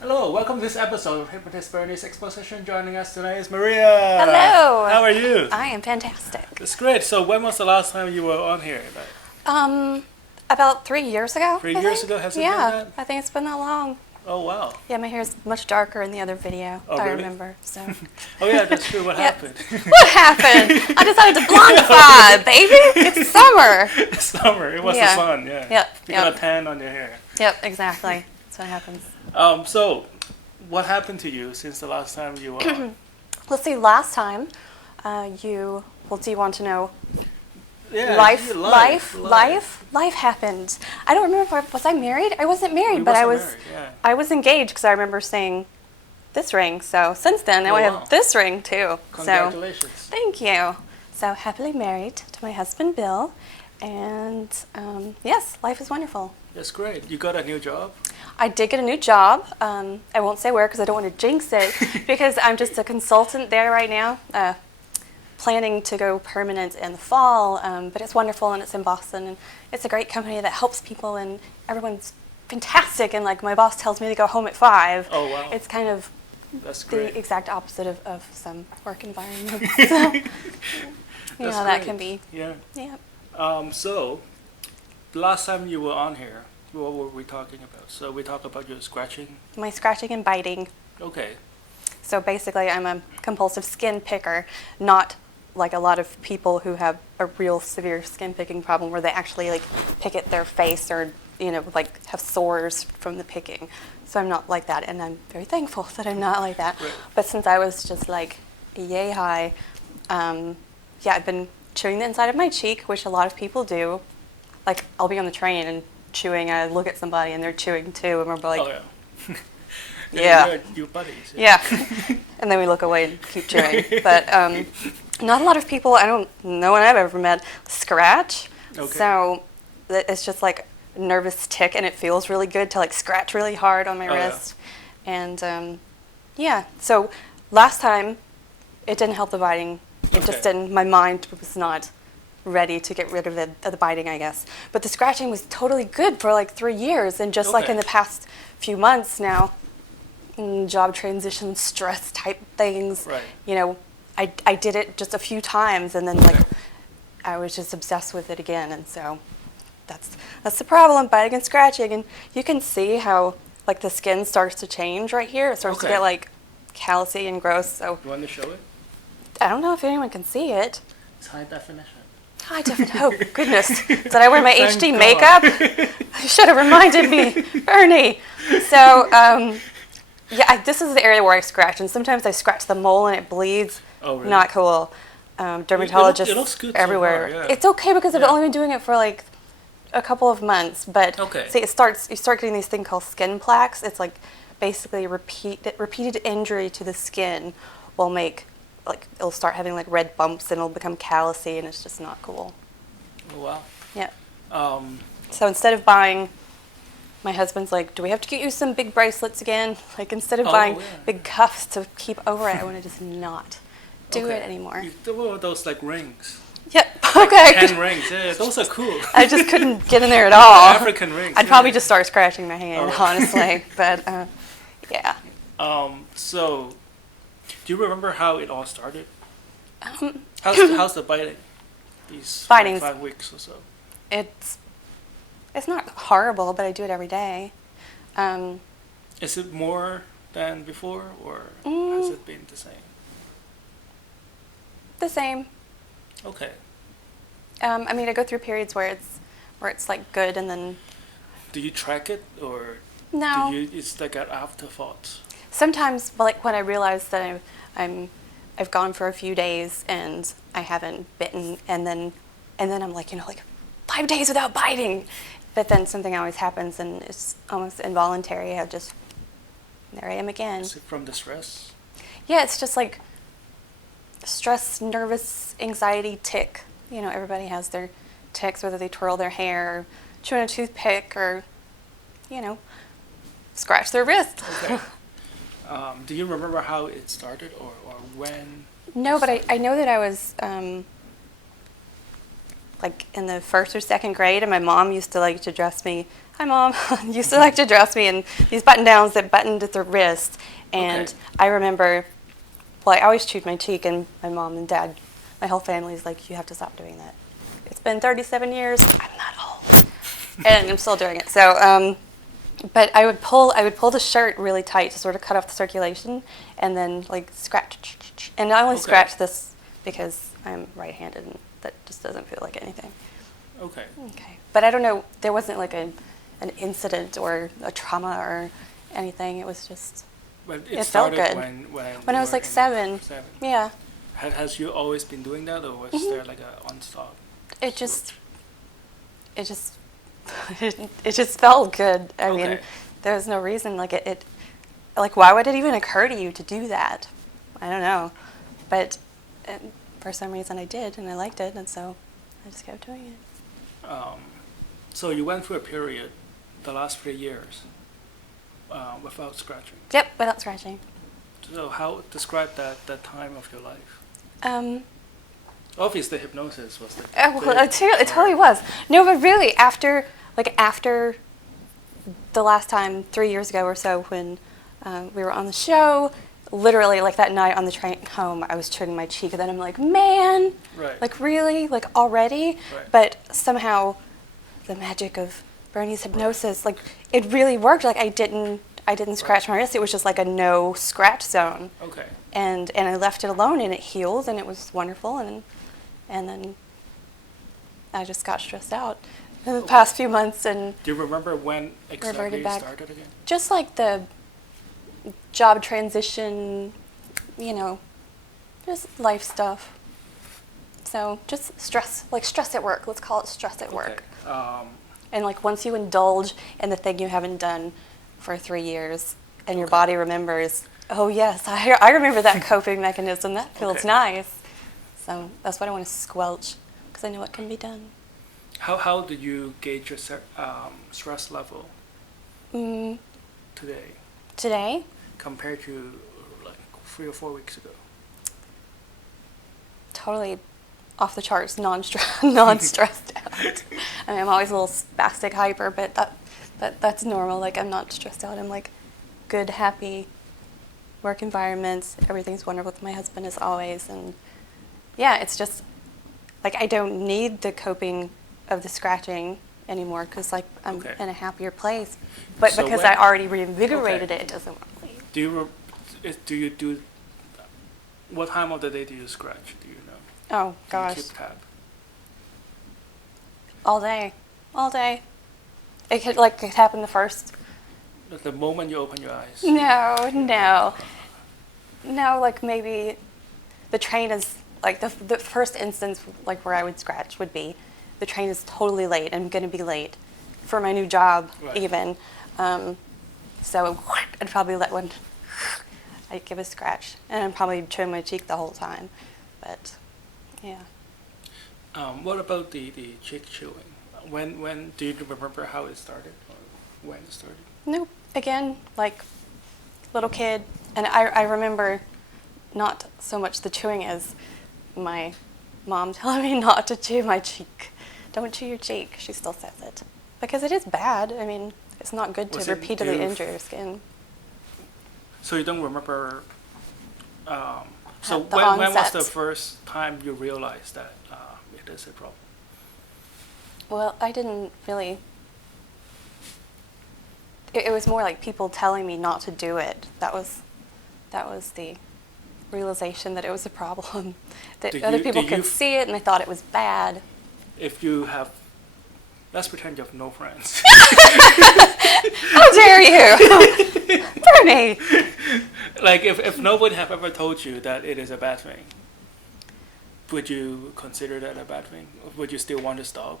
Hello, welcome to this episode of Hypnotist Bernie's Exposition. Joining us today is Maria. Hello. How are you? I am fantastic. It's great. So when was the last time you were on here? About 3 years ago. 3 years ago? Has it been Yeah, that? I think it's been that long. Oh, wow. Yeah, my hair is much darker in the other video. Oh, I really? remember. So. Oh, yeah, that's true. What happened? What happened? I decided to blondify, baby. It's summer. It's summer. It was the sun, yeah. Yep. You got a tan on your hair. Yep, exactly. That's what happens. So what happened to you since the last time you were on? Let's see, last time do you want to know? Yeah, Life happened. I don't remember was I married? I wasn't married, but I was married, yeah. I was engaged because I remember seeing this ring. So since then, now I have this ring too. Congratulations. So, thank you. So happily married to my husband Bill, and yes, life is wonderful. That's great. You got a new job? I did get a new job. I won't say where because I don't want to jinx it because I'm just a consultant there right now. Planning to go permanent in the fall, but it's wonderful and it's in Boston and it's a great company that helps people and everyone's fantastic and like my boss tells me to go home at 5. Oh, wow. It's kind of That's great. the exact opposite of some work environments. So, you know how that can be. Yeah. Yeah. So the last time you were on here, what were we talking about? So we talked about your scratching. My scratching and biting. Okay. So basically I'm a compulsive skin picker, not like a lot of people who have a real severe skin picking problem where they actually like pick at their face or like have sores from the picking. So I'm not like that, and I'm very thankful that I'm not like that. Right. But since I was just like yay high, I've been chewing the inside of my cheek, which a lot of people do. Like I'll be on the train and chewing, I look at somebody and they're chewing too, and we're like, Oh, yeah. Yeah. You're buddies. yeah. And then we look away and keep chewing. But not a lot of people, no one I've ever met, scratch. Okay. So it's just like a nervous tick, and it feels really good to like scratch really hard on my wrist. Yeah. And so last time it didn't help the biting. It just didn't, my mind was not ready to get rid of the biting, I guess. But the scratching was totally good for like 3 years, and just like in the past few months now, job transition, stress type things. Right. I did it just a few times, and then like I was just obsessed with it again, and so that's the problem, biting and scratching, and you can see how like the skin starts to change right here. It starts to get like callousy and gross. So You want to show it? I don't know if anyone can see it. It's high definition. High definition. Oh goodness! Did I wear my Thank HD God. makeup? You should have reminded me, Bernie. So this is the area where I scratch, and sometimes I scratch the mole and it bleeds. Oh, really? Not cool. Dermatologists it looks good everywhere. so far, yeah. It's okay because I've only been doing it for like a couple of months, but see, you start getting these things called skin plaques. It's like basically repeated injury to the skin will make like it'll start having like red bumps and it'll become callousy, and it's just not cool. Oh, wow. Yeah. So So instead of buying, my husband's like, do we have to get you some big bracelets again? Like instead of buying big cuffs to keep over it, I want to just not do it anymore. You do those like rings. Yep. Okay. 10 rings. Yeah, those are cool. I just couldn't get in there at all. African rings. I'd probably just start scratching my hand, honestly. But yeah. So, do you remember how it all started? How's the biting? These Biting's- 5 weeks or so. It's not horrible, but I do it every day. Is it more than before, or has it been the same? The same. Okay. I mean, I go through periods where it's like good, and then Do you track it, or no. it's like an afterthought? Sometimes, like when I realize that I've gone for a few days and I haven't bitten, and then I'm like, like 5 days without biting, but then something always happens and it's almost involuntary. There I am again. Is it from the stress? Yeah, it's just like stress, nervous, anxiety, tick. Everybody has their ticks, whether they twirl their hair, or chew on a toothpick, or scratch their wrist. Okay. Do you remember how it started, or when? No, but I know that I was like in the first or second grade, and my mom used to like to dress me. Hi, Mom. Used to like to dress me in these button-downs that buttoned at the wrist. And Okay. I remember, well, I always chewed my cheek, and my mom and dad, my whole family's like, you have to stop doing that. It's been 37 years. I'm not old. And I'm still doing it. So, but I would pull the shirt really tight to sort of cut off the circulation, and then like scratch. And I only Okay. scratch this because I'm right-handed, and that just doesn't feel like anything. Okay. Okay. But I don't know, there wasn't like an incident or a trauma or anything. It was just, But it felt started good. when I you was were like in 7. 7. Yeah. Has you always been doing that, or was there like a on-stop? It just it just felt good. I mean, Okay. there was no reason, like it like, why would it even occur to you to do that? I don't know. But for some reason I did, and I liked it, and so I just kept doing it. So you went through a period, the last 3 years, without scratching. Yep, without scratching. So how describe that time of your life? Um, Obviously, hypnosis was the. well, it totally was. No, but really, after the last time, 3 years ago or so, when we were on the show, literally, like that night on the train home, I was chewing my cheek, and then I'm like, man, Right. like really, like already? Right. But somehow, the magic of Bernie's hypnosis, like it really worked. Like I didn't scratch my wrist. It was just like a no scratch zone. Okay. And I left it alone, and it healed, and it was wonderful, and then I just got stressed out in the past few months, and Do you remember when exactly reverted you back. started again? Just like the job transition, just life stuff. So just stress, like stress at work. Let's call it stress at work. Okay. And like once you indulge in the thing you haven't done for 3 years, and your Okay. body remembers, oh yes, I remember that coping mechanism. That feels Okay. nice. So that's what I want to squelch, because I know it can be done. How did you gauge your stress level Mm, today today, compared to like 3 or 4 weeks ago? totally off the charts, non-stressed out. I mean, I'm always a little spastic hyper, but that's normal. Like I'm not stressed out. I'm like good, happy work environments. Everything's wonderful with my husband as always, and yeah, it's just like I don't need the coping of the scratching anymore, because like I'm Okay. in a happier place. But So because when- I already reinvigorated Okay. it doesn't want to leave. Do you do? What time of the day do you scratch? Do you know? Oh Do you gosh, keep tab? all day. It could happen the first. The moment you open your eyes. No. Like maybe the train is like the first instance like where I would scratch would be the train is totally late. I'm going to be late for my new job Right. even. So I'd probably I'd give a scratch, and I'm probably chewing my cheek the whole time. But yeah. What about the cheek chewing? When do you remember how it started or when it started? Nope. Again, like little kid, and I remember not so much the chewing as my mom telling me not to chew my cheek. Don't chew your cheek. She still says it because it is bad. I mean, it's not good Was to it repeatedly due- injure your skin. So you don't remember. So The when was onset. the first time you realized that it is a problem? Well, I didn't really. It was more like people telling me not to do it. That was the realization that it was a problem. That Do other you- people do could you- see it and they thought it was bad. If you have, let's pretend you have no friends. How dare you, Bernie? Like if nobody have ever told you that it is a bad thing, would you consider that a bad thing? Or would you still want to stop?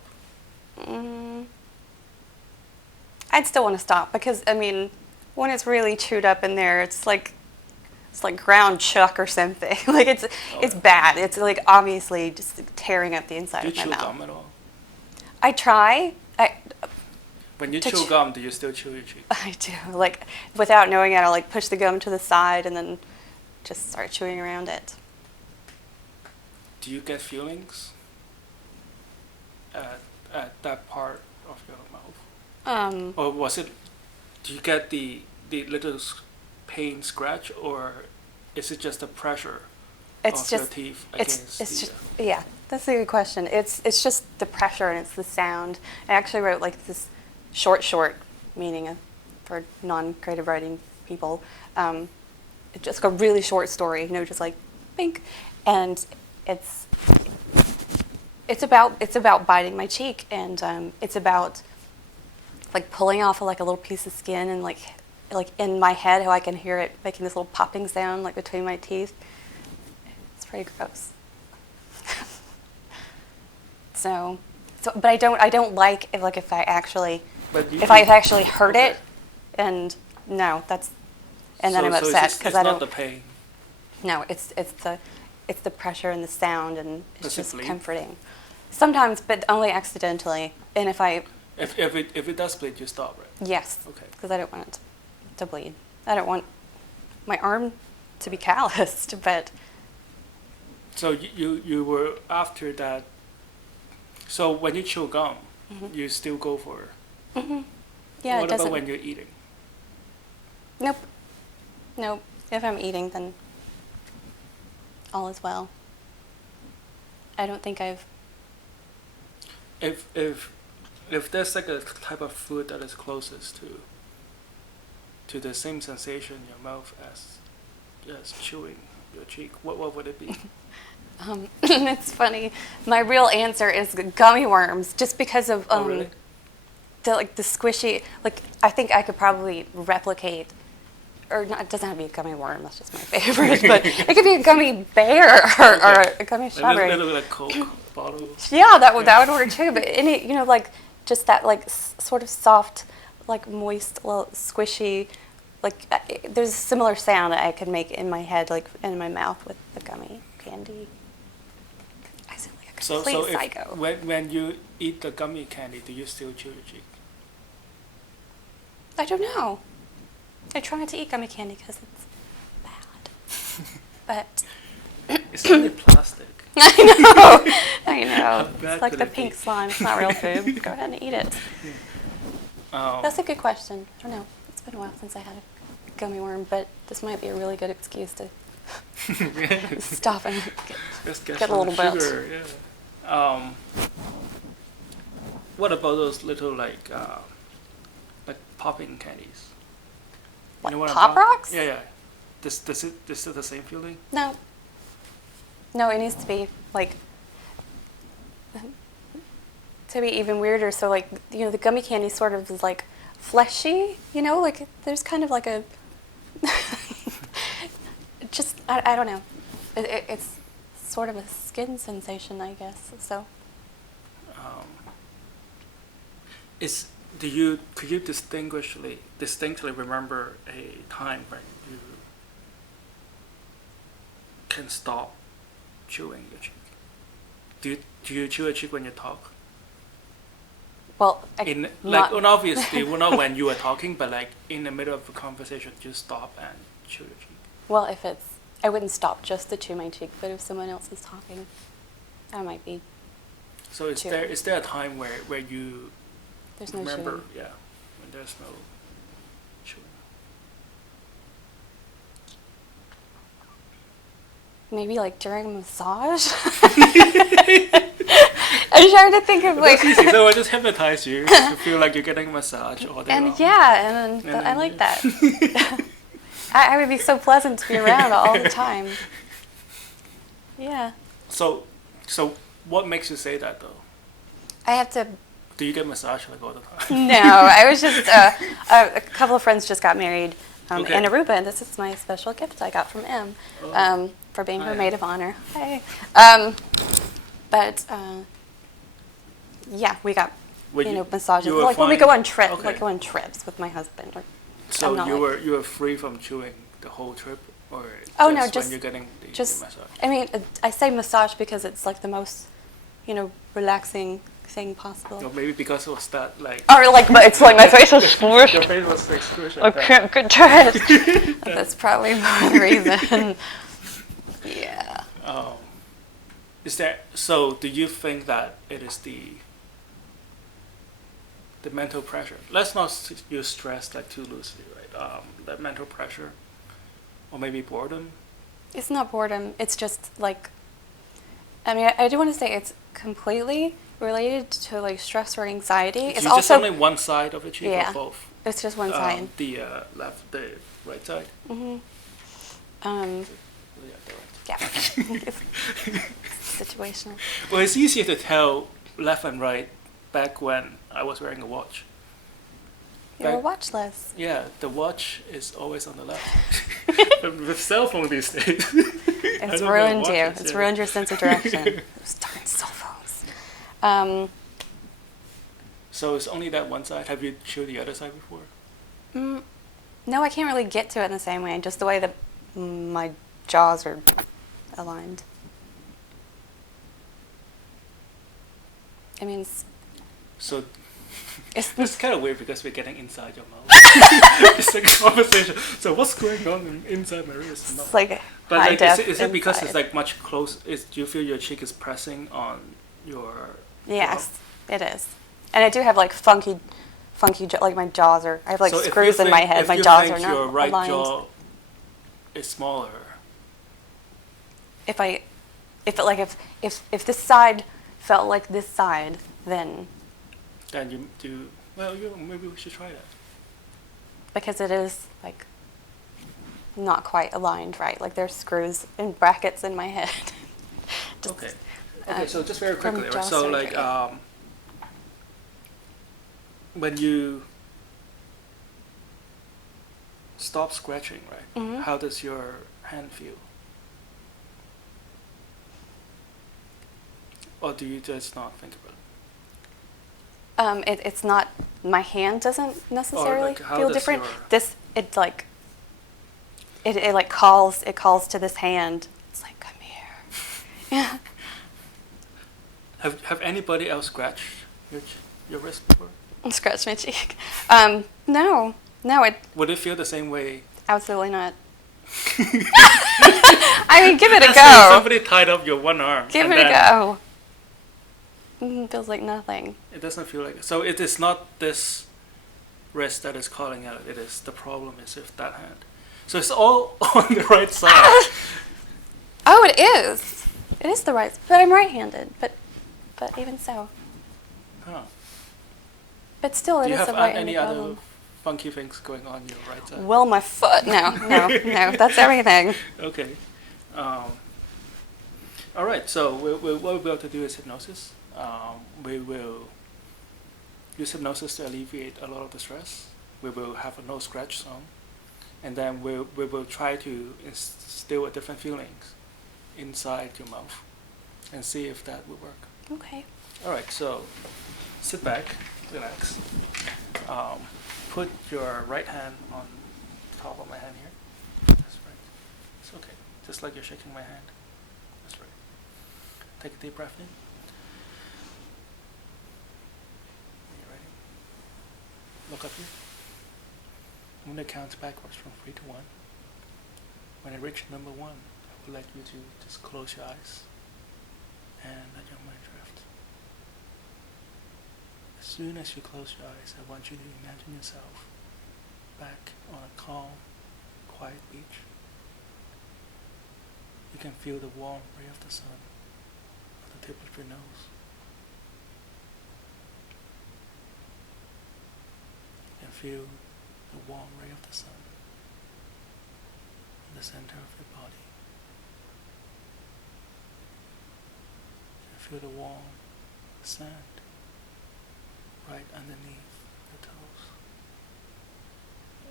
I'd still want to stop because I mean, when it's really chewed up in there, it's like ground chuck or something. Like it's yeah. bad. It's like obviously just tearing up the inside Do you of my chew mouth. gum at all? I try. When you To chew chew- gum, do you still chew your cheek? I do. Like without knowing it, I'll like push the gum to the side and then just start chewing around it. Do you get feelings? at that part of your mouth? Um, Or was it? Do you get the little pain scratch, or is it just the pressure it's of your just teeth it's against it's the? just yeah. That's a good question. It's just the pressure and it's the sound. I actually wrote like this short meaning for non-creative writing people. It's just a really short story, just like bink, and it's about biting my cheek, and it's about like pulling off like a little piece of skin, and like in my head how I can hear it making this little popping sound like between my teeth. It's pretty gross. so but I don't like if I actually heard okay. it, and no, and then So- I'm so it's upset just- because it's I not don't. the pain. No, it's the pressure and the sound, and it's Does it just bleed? comforting. Sometimes, but only accidentally. And if If it does bleed, you stop, right? yes, Okay. because I don't want it to bleed. I don't want my arm to be calloused, but So you were after that. So when you chew gum, Mhm. you still go for. yeah, What it doesn't. about when you're eating? Nope. If I'm eating, then all is well. I don't think I've. If there's like a type of food that is closest to the same sensation in your mouth as chewing your cheek, what would it be? It's funny. My real answer is gummy worms, just because of Oh, really? the squishy. Like I think I could probably replicate, or not. It doesn't have to be a gummy worm. That's just my favorite. But it could be a gummy bear or a gummy strawberry. A little like Coke bottles. Yeah, that would work too. But any like just that like sort of soft, like moist, little squishy. Like there's a similar sound that I could make in my head, like in my mouth with the gummy candy. I sound like a So complete if, psycho. when you eat the gummy candy, do you still chew your cheek? I don't know. I try not to eat gummy candy because it's bad. But It's only plastic. I know. How bad It's like could the it pink be? slime. It's not real food. Go ahead and eat it. That's a good question. I don't know. It's been a while since I had a gummy worm, but this might be a really good excuse to stop and Just get a some little bit. sugar, yeah. What about those little like popping candies? What, what I'm Pop talking- Rocks? Yeah. This is the same feeling? No. No, it needs to be like to be even weirder. So like the gummy candy sort of is like fleshy, like there's kind of like a just I don't know. It's sort of a skin sensation, I guess. So Could you distinctly remember a time when you can stop chewing your cheek? Do you chew your cheek when you talk? well, Obviously, well, not when you are talking, but like in the middle of a conversation, just stop and chew your cheek. well, I wouldn't stop just to chew my cheek, but if someone else is talking, I might be. So is Chewing. there a time where you There's no remember? chewing. Yeah, when there's no chewing. Maybe like during a massage. I'm trying to think of like. That's easy. So I just hypnotize you to feel like you're getting a massage all day long. And yeah, and then, And I then, like yeah. that. I would be so pleasant to be around all the time. Yeah. So what makes you say that though? I have to. Do you get massage like all the time? No, I was just a couple of friends just got married Okay. in Aruba, and this is my special gift I got from M for being her Hi. maid of honor. Hey. But yeah, we got massages. you were Like when we fine? go on trips, Okay. like go on trips with my husband. Or, So I'm not you like- were free from chewing the whole trip, or Oh, no, when just- you're getting the just massage? I mean, I say massage because it's like the most, relaxing thing possible. Or maybe because it was that like Or like, it's like my face was squished. your face was like squished I like that. can't control it. That's probably the reason. Yeah. Is there? So do you think that it is the mental pressure. Let's not use stress like too loosely, right? That mental pressure, or maybe boredom. It's not boredom. It's just like, I mean, I do want to say it's completely related to like stress or anxiety. It's just also only one side of the cheek or both? It's just one side. The right side. Mm-hmm. Yeah, the right. Yeah. Situational. Well, it's easier to tell left and right back when I was wearing a watch. You're watchless. Yeah, the watch is always on the left. But with cell phone these days, it's ruined you. It's ruined your sense of direction. Those darn cell phones. So it's only that one side. Have you showed the other side before? No, I can't really get to it in the same way. Just the way that my jaws are aligned. I mean, so it's kind of weird because we're getting inside your mouth. It's like a conversation. So what's going on inside my wrist? It's like but high like, def is it because inside. it's like much close? Do you feel your cheek is pressing on your? Yes, it is. And I do have like funky, like my jaws are. I have like so screws in my head. My jaws are not your right aligned. jaw is smaller. If this side felt like this side, then you do well. Maybe we should try that. Because it is like not quite aligned, right? Like there's screws and brackets in my head. Okay. So just very quickly, right? jaw So surgery. like when you stop scratching, right? Mhm. How does your hand feel? Or do you just not think about it? It's not. My hand doesn't necessarily how feel does different. your- It like. It like calls. It calls to this hand. It's like, come here. Have anybody else scratched your wrist before? Scratch my cheek. No, it Would it feel the same way? absolutely not. I mean, give it a Let's go. say somebody tied up your one arm. Give and it a then go. Feels like nothing. It doesn't feel like it. So it is not this wrist that is calling out. It is the problem is with that hand. So it's all on the right side. Oh, it is. It is the right. But I'm right-handed. But even so. Huh. But still, it Do you is have a right-handed any problem. other funky things going on your right side? Well, my foot. No. That's everything. Okay. All right. So what we'll be able to do is hypnosis. We will use hypnosis to alleviate a lot of the stress. We will have a no scratch zone, and then we will try to instill a different feelings inside your mouth, and see if that will work. Okay. All right. So sit back, relax. Put your right hand on top of my hand here. That's right. It's okay. Just like you're shaking my hand. That's right. Take a deep breath in. You ready? Look up here. I'm going to count backwards from 3 to 1. When I reach number 1, I would like you to just close your eyes and let your mind drift. As soon as you close your eyes, I want you to imagine yourself back on a calm, quiet beach. You can feel the warm ray of the sun on the tip of your nose. You can feel the warm ray of the sun in the center of your body. You can feel the warm sand right underneath your toes.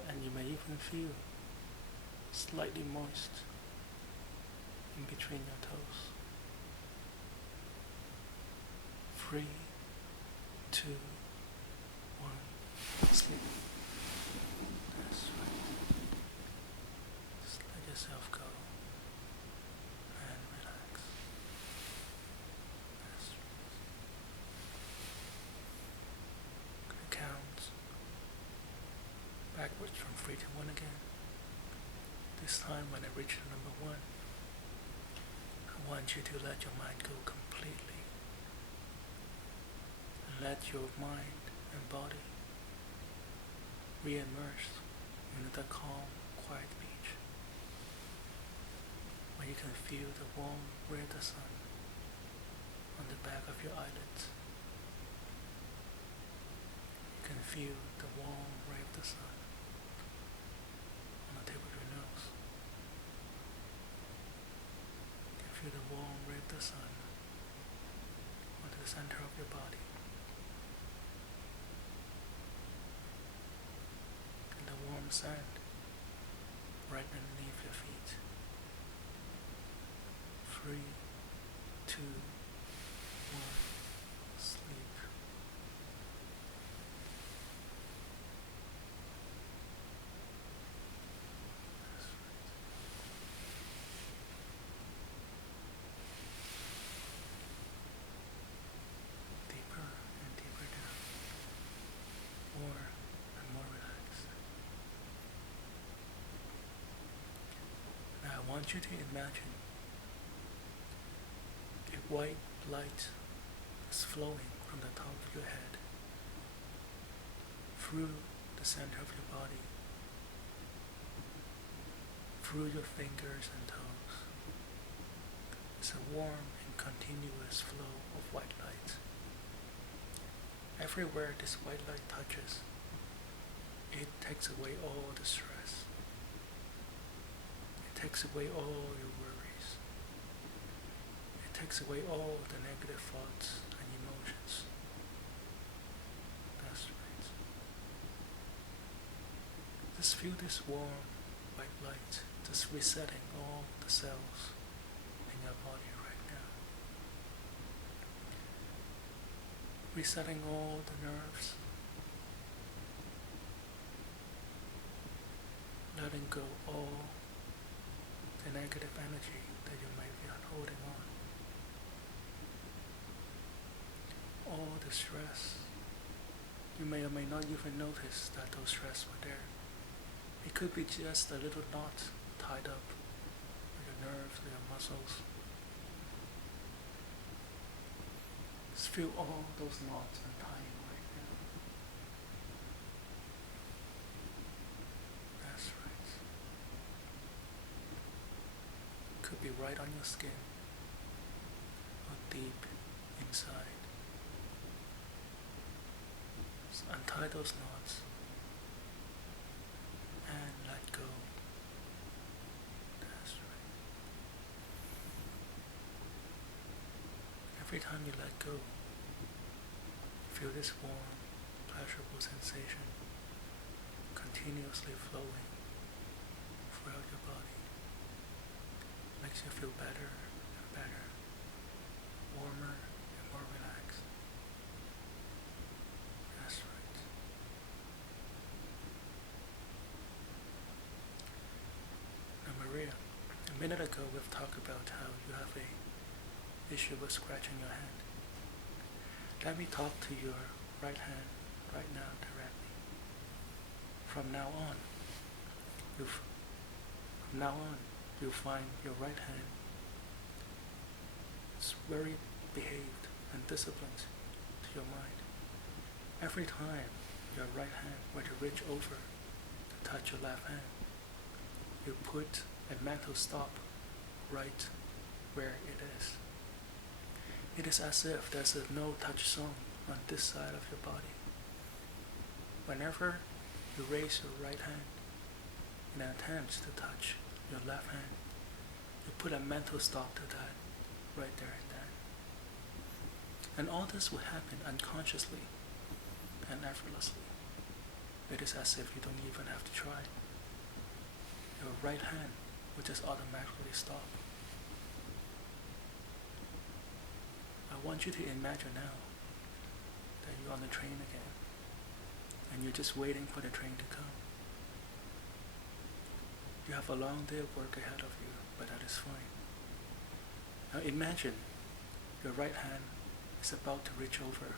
And you may even feel slightly moist in between your toes. 3, 2, 1, sleep. That's right. Just let yourself go and relax. That's right. Gonna count backwards from 3 to 1 again. This time when I reach number 1, I want you to let your mind go completely. And let your mind and body re-immerse into the calm, quiet beach, where you can feel the warm ray of the sun on the back of your eyelids. You can feel the warm ray of the sun on the tip of your nose. You can feel the warm ray of the sun onto the center of your body. And the warm sand right underneath your feet. 3, 2, 1, sleep. That's right. Deeper and deeper down. More and more relaxed. Now I want you to imagine a white light is flowing from the top of your head through the center of your body, through your fingers and toes. It's a warm and continuous flow of white light. Everywhere this white light touches, it takes away all the stress. It takes away all your worries. It takes away all the negative thoughts and emotions. That's right. Just feel this warm white light just resetting all the cells in your body right now. Resetting all the nerves. Letting go all the negative energy that you might be holding on. All the stress. You may or may not even notice that those stress were there. It could be just a little knot tied up with your nerves or your muscles. Just feel all those knots untying right now. That's right. Could be right on your skin or deep inside. Just untie those knots and let go. That's right. Every time you let go, feel this warm, pleasurable sensation continuously flowing throughout your body. Makes you feel better and better, warmer and more relaxed. That's right. Now Maria, a minute ago we've talked about how you have a issue with scratching your hand. Let me talk to your right hand right now directly. From now on, you'll find your right hand is very behaved and disciplined to your mind. Every time your right hand were to reach over to touch your left hand, you put a mental stop right where it is. It is as if there's a no-touch zone on this side of your body. Whenever you raise your right hand in an attempt to touch your left hand, you put a mental stop to that right there and then. And all this will happen unconsciously and effortlessly. It is as if you don't even have to try. Your right hand will just automatically stop. I want you to imagine now that you're on the train again and you're just waiting for the train to come. You have a long day of work ahead of you, but that is fine. Now imagine your right hand is about to reach over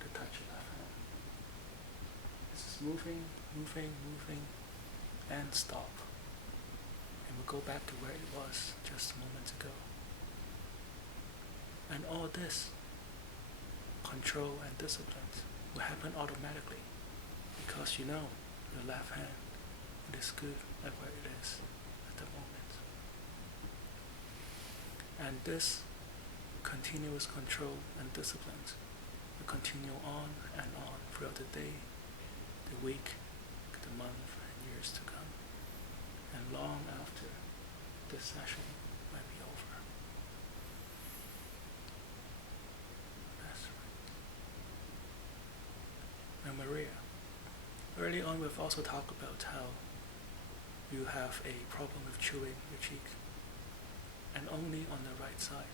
to touch your left hand. It's just moving, and stop. And we'll go back to where it was just moments ago. And all this control and discipline will happen automatically because you know your left hand it is good like where it is at the moment. And this continuous control and discipline will continue on and on throughout the day, the week, the month, and years to come, and long after this session might be over. That's right. Now Maria, early on we've also talked about how you have a problem with chewing your cheek, and only on the right side.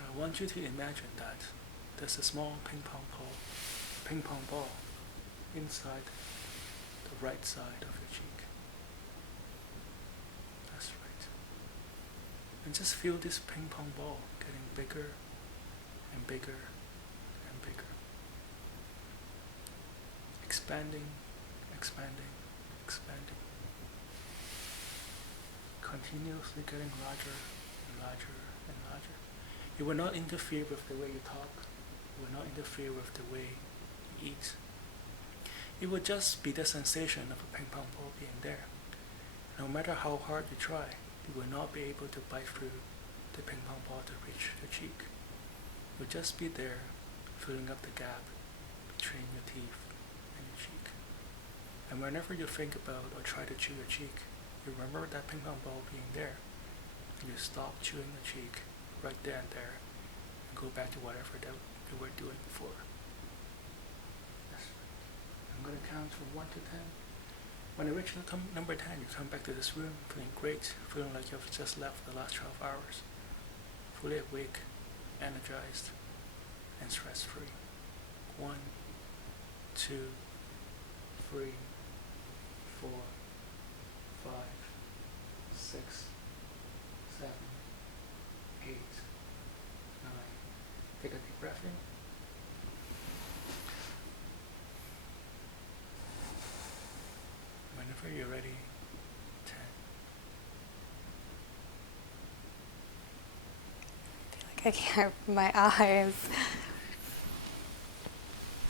Now I want you to imagine that there's a small ping pong ball inside the right side of your cheek. That's right. And just feel this ping pong ball getting bigger and bigger and bigger. Expanding, expanding, expanding. Continuously getting larger and larger and larger. It will not interfere with the way you talk. It will not interfere with the way you eat. It will just be the sensation of a ping pong ball being there. No matter how hard you try, you will not be able to bite through the ping pong ball to reach your cheek. It will just be there, filling up the gap between your teeth and your cheek. And whenever you think about or try to chew your cheek, you remember that ping pong ball being there, and you stop chewing the cheek right there and there, and go back to whatever that you were doing before. Yes. I'm going to count from 1 to 10. When I reach number 10, you come back to this room feeling great, feeling like you've just left the last 12 hours, fully awake, energized, and stress-free. 1, 2, 3, 4, 5, 6, 7, 8, 9. Take a deep breath in. Whenever you're ready, 10. I feel like I can't open my eyes.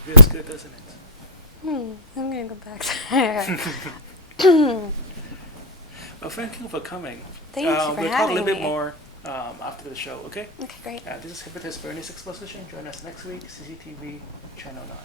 Feels good, doesn't it? I'm gonna go back there. Well, thank you for coming. Thank you for we'll talk a having little bit me. more after the show, okay? Okay, great. This is Hypnotist Bernie's Exposition. Join us next week, CCTV Channel 9.